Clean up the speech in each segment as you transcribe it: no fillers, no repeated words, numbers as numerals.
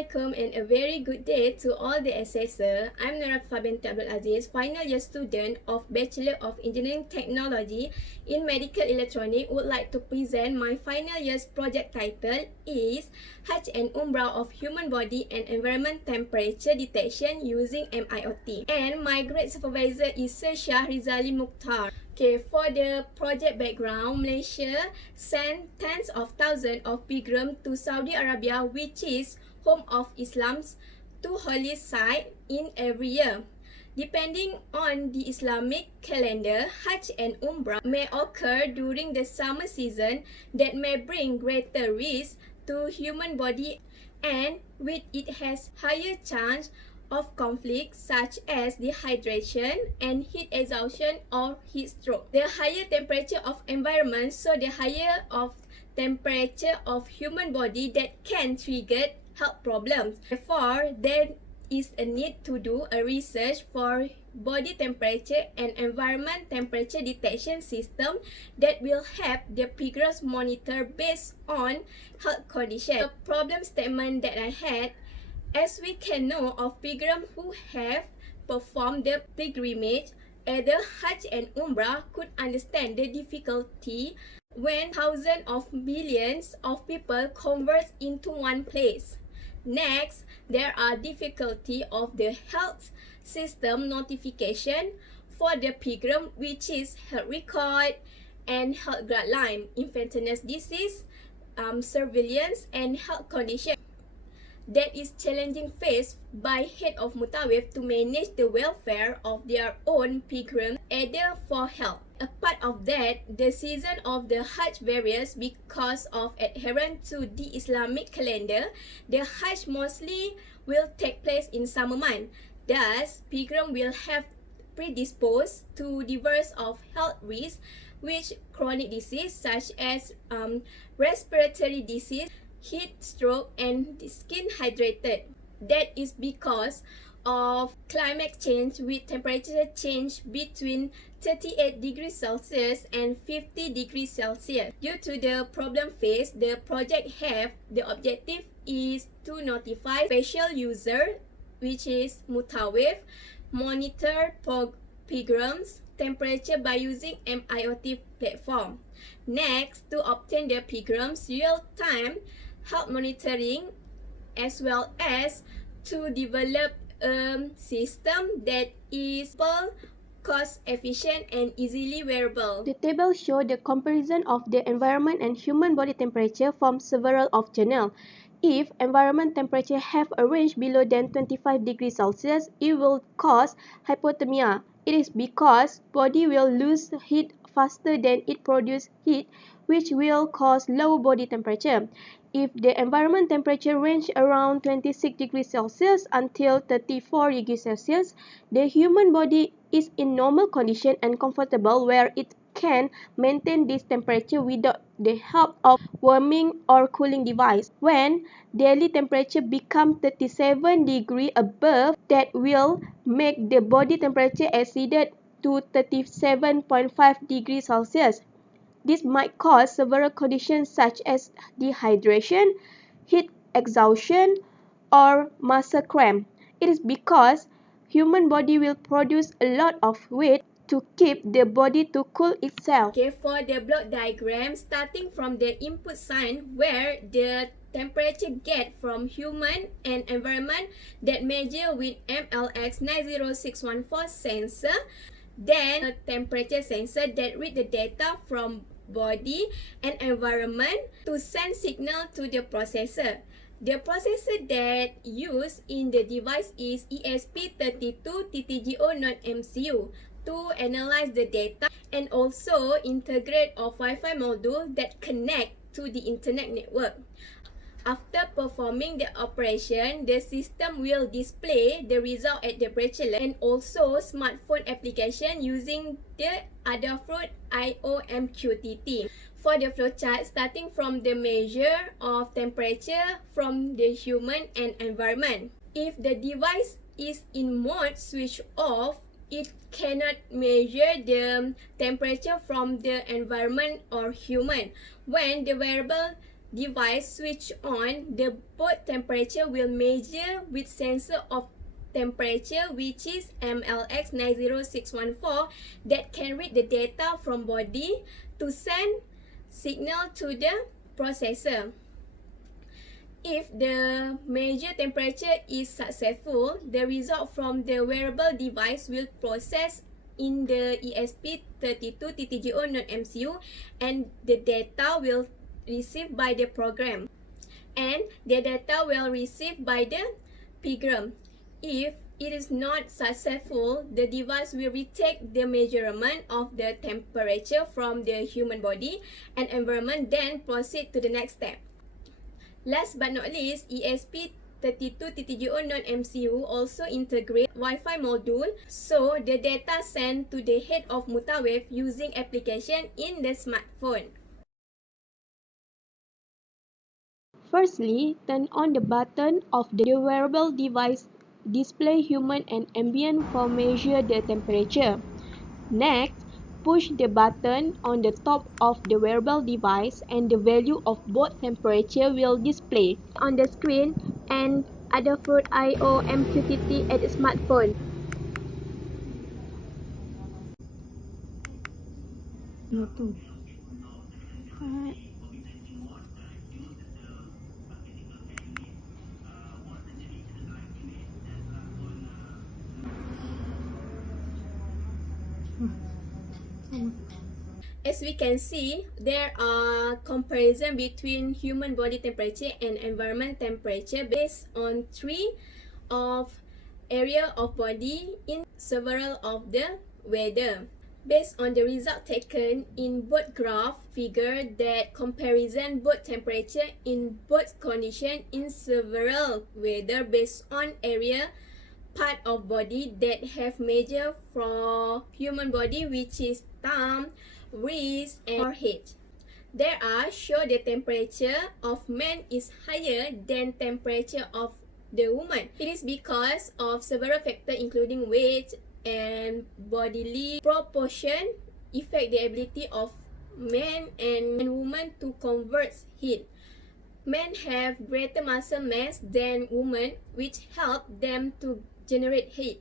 Assalamualaikum and a very good day to all the assessors. I'm Nora Fabian Abdul Aziz, final year student of Bachelor of Engineering Technology in Medical Electronics. Would like to present my final year's project title is Hajj and Umrah of Human Body and Environment Temperature Detection using MIOT. And my grade supervisor is Sir Shah Rizali Mukhtar. Okay, for the project background, Malaysia sent tens of thousands of pilgrims to Saudi Arabia, which is home of Islam's two holy sites in every year. Depending on the Islamic calendar, Hajj and Umrah may occur during the summer season that may bring greater risk to human body, and with it has higher chance of conflicts such as dehydration and heat exhaustion or heat stroke. The higher temperature of environment, so the higher of temperature of human body that can trigger health problems. Therefore, there is a need to do a research for body temperature and environment temperature detection system that will help the pilgrims monitor based on health condition. The problem statement that I had, as we can know of pilgrims who have performed the pilgrimage, either Hajj and Umrah, could understand the difficulty when thousands of millions of people converge into one place. Next, there are difficulty of the health system notification for the pilgrim, which is health record and health guideline, infectious disease, surveillance and health condition. That is challenging faced by head of Mutawif to manage the welfare of their own pilgrims, either for health. A part of that, the season of the Hajj varies because of adherence to the Islamic calendar. The Hajj mostly will take place in summer months. Thus, pilgrims will have predisposed to diverse of health risks, which chronic disease such as respiratory disease, heat stroke and skin hydrated. That is because of climate change with temperature change between 38 degrees Celsius and 50 degrees Celsius. Due to the problem faced, the project have the objective is to notify special user, which is Mutawif, monitor pilgrims temperature by using MIOT platform. Next, to obtain the pilgrims real-time health monitoring, as well as to develop a system that is cost efficient and easily wearable. The table shows the comparison of the environment and human body temperature from several of journals. If environment temperature have a range below than 25 degrees Celsius, it will cause hypothermia. It is because body will lose heat faster than it produces heat, which will cause low body temperature. If the environment temperature range around 26 degrees Celsius until 34 degrees Celsius, the human body is in normal condition and comfortable, where it can maintain this temperature without the help of warming or cooling device. When daily temperature becomes 37 degrees above, that will make the body temperature exceeded to 37.5 degrees Celsius. This might cause several conditions such as dehydration, heat exhaustion, or muscle cramp. It is because human body will produce a lot of weight to keep the body to cool itself. Okay, for the block diagram, starting from the input sign where the temperature get from human and environment that measure with MLX 90614 sensor, then a temperature sensor that read the data from body and environment to send signal to the processor. The processor that used in the device is ESP32 not MCU to analyze the data and also integrate a Wi-Fi module that connect to the internet network. After performing the operation, the system will display the result at the temperature and also smartphone application using the Adafruit IOMQTT. For the flowchart, starting from the measure of temperature from the human and environment. If the device is in mode switch off, it cannot measure the temperature from the environment or human. When the wearable device switch on, the board temperature will measure with sensor of temperature, which is MLX90614, that can read the data from body to send signal to the processor. If the measure temperature is successful, the result from the wearable device will process in the ESP32 non-MCU, and the data will received by the program, and the data will received by the program. If it is not successful, the device will retake the measurement of the temperature from the human body and environment, then proceed to the next step. Last but not least, ESP32 non-MCU also integrate Wi-Fi module, so the data sent to the head of Mutawave using application in the smartphone. Firstly, turn on the button of the wearable device display human and ambient for measure the temperature. Next, push the button on the top of the wearable device and the value of both temperature will display on the screen and Adafruit IO MQTT at the smartphone. As we can see, there are comparison between human body temperature and environment temperature based on three of area of body in several of the weather. Based on the result taken in both graph figure that comparison both temperature in both condition in several weather based on area part of body that have measure for human body, which is thumb, wrist, and forehead. There are show the temperature of man is higher than temperature of the woman. It is because of several factors including weight and bodily proportion affect the ability of man and woman to convert heat. Men have greater muscle mass than women, which help them to generate heat.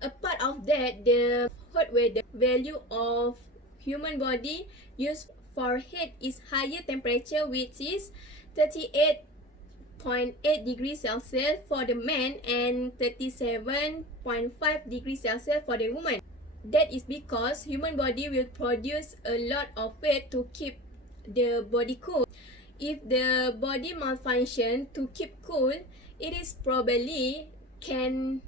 Apart of that, the hot weather value of human body used for heat is higher temperature, which is 38.8 degrees Celsius for the man and 37.5 degrees Celsius for the woman. That is because human body will produce a lot of weight to keep the body cool. If the body malfunction to keep cool, it is probably can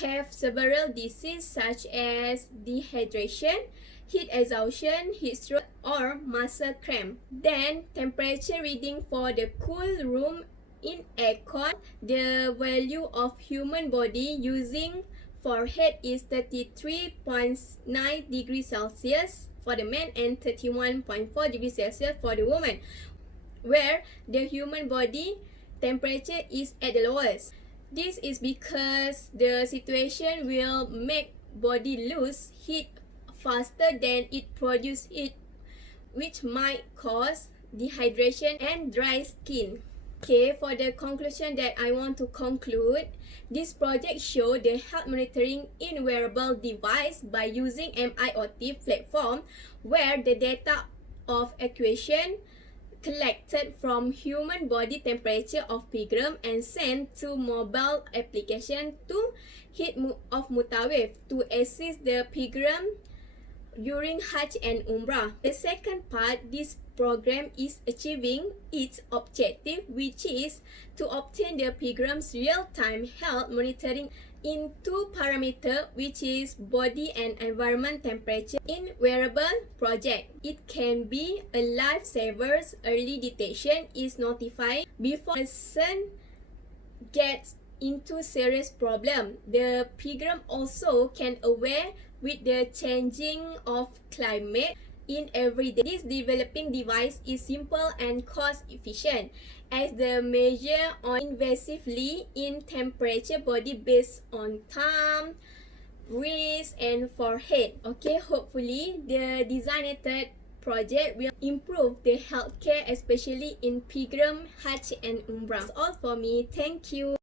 have several diseases such as dehydration, heat exhaustion, heat stroke, or muscle cramp. Then temperature reading for the cool room in aircon, the value of human body using forehead is 33.9 degrees Celsius for the man and 31.4 degrees Celsius for the woman, where the human body temperature is at the lowest. This is because the situation will make body lose heat faster than it produces heat, which might cause dehydration and dry skin. Okay, for the conclusion that I want to conclude, this project shows the health monitoring in wearable device by using MIoT platform, where the data of equation collected from human body temperature of pilgrim and sent to mobile application to heat of Mutawif to assist the pilgrim during Hajj and Umrah. The second part, this program is achieving its objective, which is to obtain the pilgrim's real-time health monitoring in two parameters, which is body and environment temperature in wearable project. It can be a lifesaver. Early detection is notified before a person gets into serious problem. The pilgrim also can aware with the changing of climate in every day. This developing device is simple and cost efficient, as the measure on invasively in temperature body based on thumb, wrist, and forehead. Okay, hopefully the design method project will improve the healthcare, especially in pilgrim, Hajj and Umrah. That's all for me. Thank you.